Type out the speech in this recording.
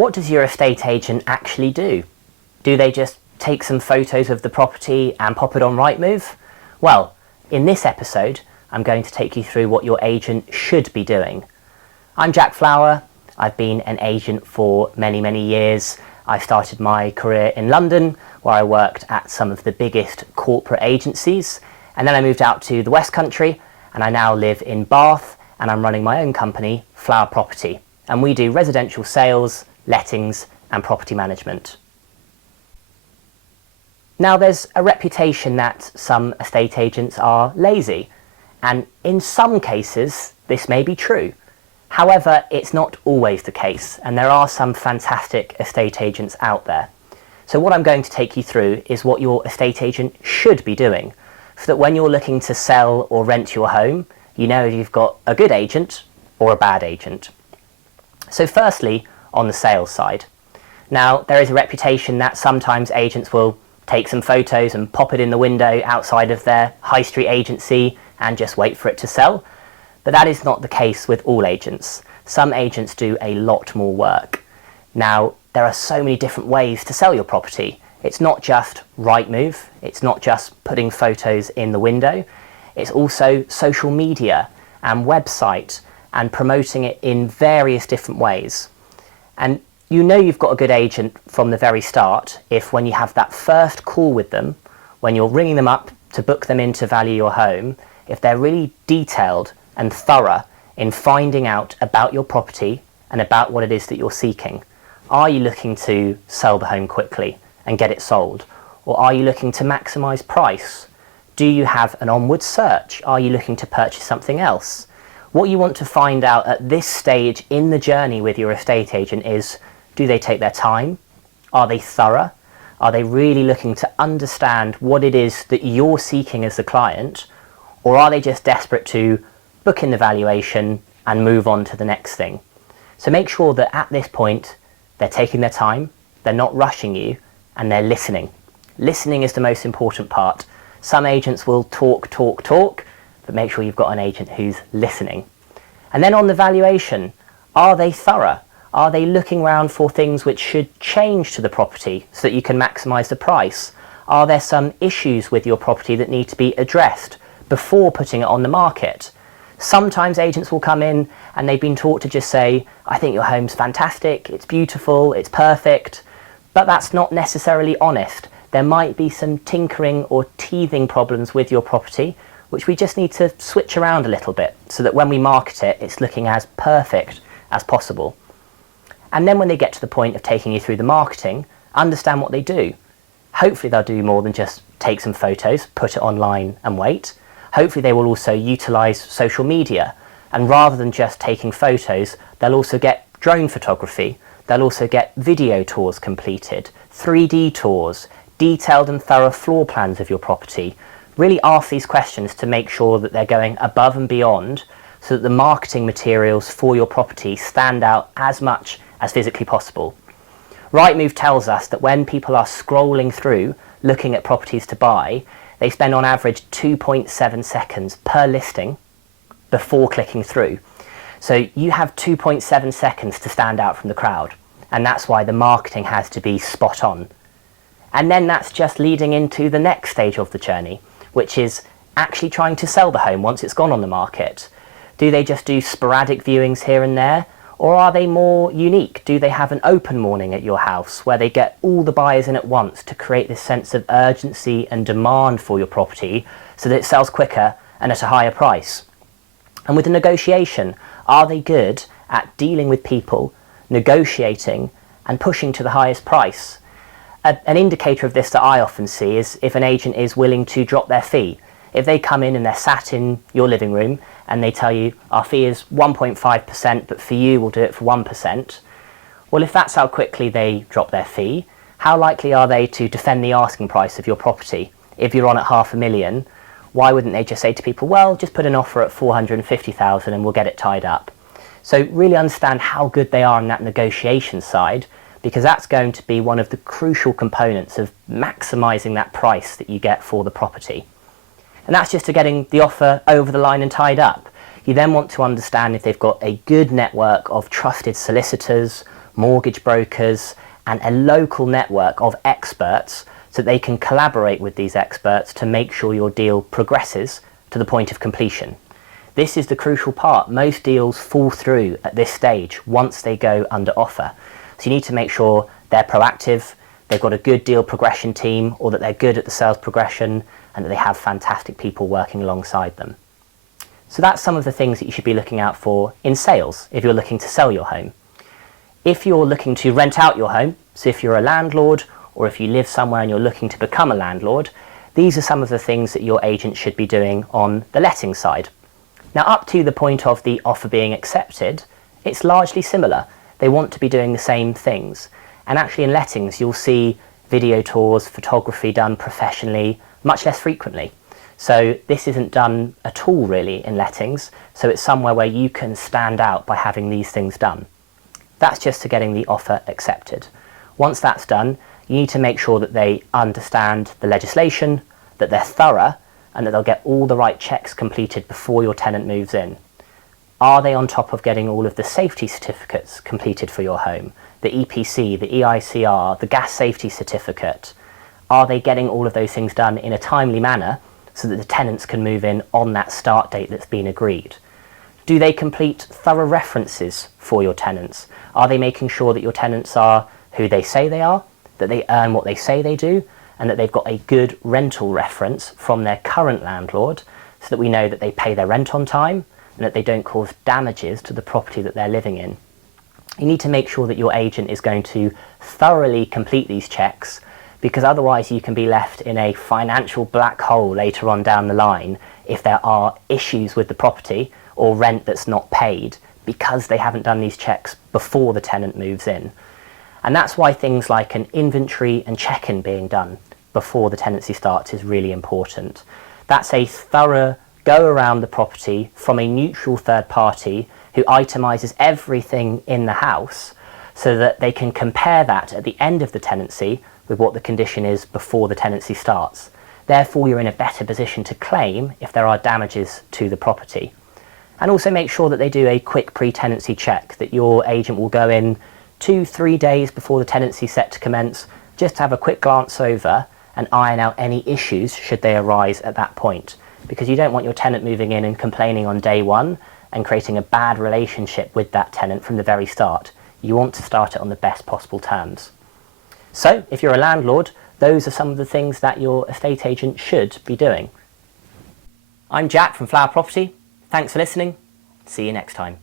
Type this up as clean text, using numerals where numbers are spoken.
What does your estate agent actually do? Do they just take some photos of the property and pop it on Rightmove? Well, in this episode, I'm going to take you through what your agent should be doing. I'm Jack Flower. I've been an agent for many, many years. I started my career in London, where I worked at some of the biggest corporate agencies. And then I moved out to the West Country, and I now live in Bath, and I'm running my own company, Flower Property. And we do residential sales, lettings, and property management. Now, there's a reputation that some estate agents are lazy, and in some cases, this may be true. However, it's not always the case, and there are some fantastic estate agents out there. So what I'm going to take you through is what your estate agent should be doing, so that when you're looking to sell or rent your home, you know if you've got a good agent or a bad agent. So firstly, on the sales side. Now, there is a reputation that sometimes agents will take some photos and pop it in the window outside of their high street agency and just wait for it to sell. But that is not the case with all agents. Some agents do a lot more work. Now, there are so many different ways to sell your property. It's not just Rightmove, it's not just putting photos in the window, it's also social media and website and promoting it in various different ways. And you know you've got a good agent from the very start if when you have that first call with them, when you're ringing them up to book them in to value your home, if they're really detailed and thorough in finding out about your property and about what it is that you're seeking. Are you looking to sell the home quickly and get it sold? Or are you looking to maximise price? Do you have an onward search? Are you looking to purchase something else? What you want to find out at this stage in the journey with your estate agent is, do they take their time? Are they thorough? Are they really looking to understand what it is that you're seeking as the client? Or are they just desperate to book in the valuation and move on to the next thing? So make sure that at this point, they're taking their time, they're not rushing you, and they're listening. Listening is the most important part. Some agents will talk, but make sure you've got an agent who's listening. And then on the valuation, are they thorough? Are they looking around for things which should change to the property so that you can maximise the price? Are there some issues with your property that need to be addressed before putting it on the market? Sometimes agents will come in and they've been taught to just say, I think your home's fantastic, it's beautiful, it's perfect, but that's not necessarily honest. There might be some tinkering or teething problems with your property, which we just need to switch around a little bit so that when we market it, it's looking as perfect as possible. And then when they get to the point of taking you through the marketing, understand what they do. Hopefully they'll do more than just take some photos, put it online and wait. Hopefully they will also utilise social media, and rather than just taking photos, they'll also get drone photography, they'll also get video tours completed, 3D tours, detailed and thorough floor plans of your property. Really ask these questions to make sure that they're going above and beyond so that the marketing materials for your property stand out as much as physically possible. Rightmove tells us that when people are scrolling through looking at properties to buy, they spend on average 2.7 seconds per listing before clicking through. So you have 2.7 seconds to stand out from the crowd, and that's why the marketing has to be spot on. And then that's just leading into the next stage of the journey, which is actually trying to sell the home once it's gone on the market. Do they just do sporadic viewings here and there? Or are they more unique? Do they have an open morning at your house where they get all the buyers in at once to create this sense of urgency and demand for your property so that it sells quicker and at a higher price? And with the negotiation, are they good at dealing with people, negotiating and pushing to the highest price? An indicator of this that I often see is if an agent is willing to drop their fee. If they come in and they're sat in your living room and they tell you our fee is 1.5%, but for you we'll do it for 1%. Well, if that's how quickly they drop their fee, how likely are they to defend the asking price of your property? If you're on at $500,000, why wouldn't they just say to people, well, just put an offer at 450,000 and we'll get it tied up? So really understand how good they are on that negotiation side, because that's going to be one of the crucial components of maximising that price that you get for the property. And that's just to getting the offer over the line and tied up. You then want to understand if they've got a good network of trusted solicitors, mortgage brokers, and a local network of experts so that they can collaborate with these experts to make sure your deal progresses to the point of completion. This is the crucial part. Most deals fall through at this stage once they go under offer. So you need to make sure they're proactive, they've got a good deal progression team, or that they're good at the sales progression, and that they have fantastic people working alongside them. So that's some of the things that you should be looking out for in sales if you're looking to sell your home. If you're looking to rent out your home, so if you're a landlord or if you live somewhere and you're looking to become a landlord, these are some of the things that your agent should be doing on the letting side. Now, up to the point of the offer being accepted, it's largely similar. They want to be doing the same things. And actually in lettings, you'll see video tours, photography done professionally, much less frequently. So this isn't done at all really in lettings, so it's somewhere where you can stand out by having these things done. That's just to getting the offer accepted. Once that's done, you need to make sure that they understand the legislation, that they're thorough, and that they'll get all the right checks completed before your tenant moves in. Are they on top of getting all of the safety certificates completed for your home? The EPC, the EICR, the gas safety certificate? Are they getting all of those things done in a timely manner so that the tenants can move in on that start date that's been agreed? Do they complete thorough references for your tenants? Are they making sure that your tenants are who they say they are, that they earn what they say they do, and that they've got a good rental reference from their current landlord so that we know that they pay their rent on time and that they don't cause damages to the property that they're living in? You need to make sure that your agent is going to thoroughly complete these checks, because otherwise you can be left in a financial black hole later on down the line if there are issues with the property or rent that's not paid because they haven't done these checks before the tenant moves in. And that's why things like an inventory and check-in being done before the tenancy starts is really important. That's a thorough go around the property from a neutral third party who itemises everything in the house so that they can compare that at the end of the tenancy with what the condition is before the tenancy starts. Therefore, you're in a better position to claim if there are damages to the property. And also make sure that they do a quick pre-tenancy check, that your agent will go in 2-3 days before the tenancy is set to commence, just to have a quick glance over and iron out any issues should they arise at that point. Because you don't want your tenant moving in and complaining on day one and creating a bad relationship with that tenant from the very start. You want to start it on the best possible terms. So, if you're a landlord, those are some of the things that your estate agent should be doing. I'm Jack from Flower Property. Thanks for listening. See you next time.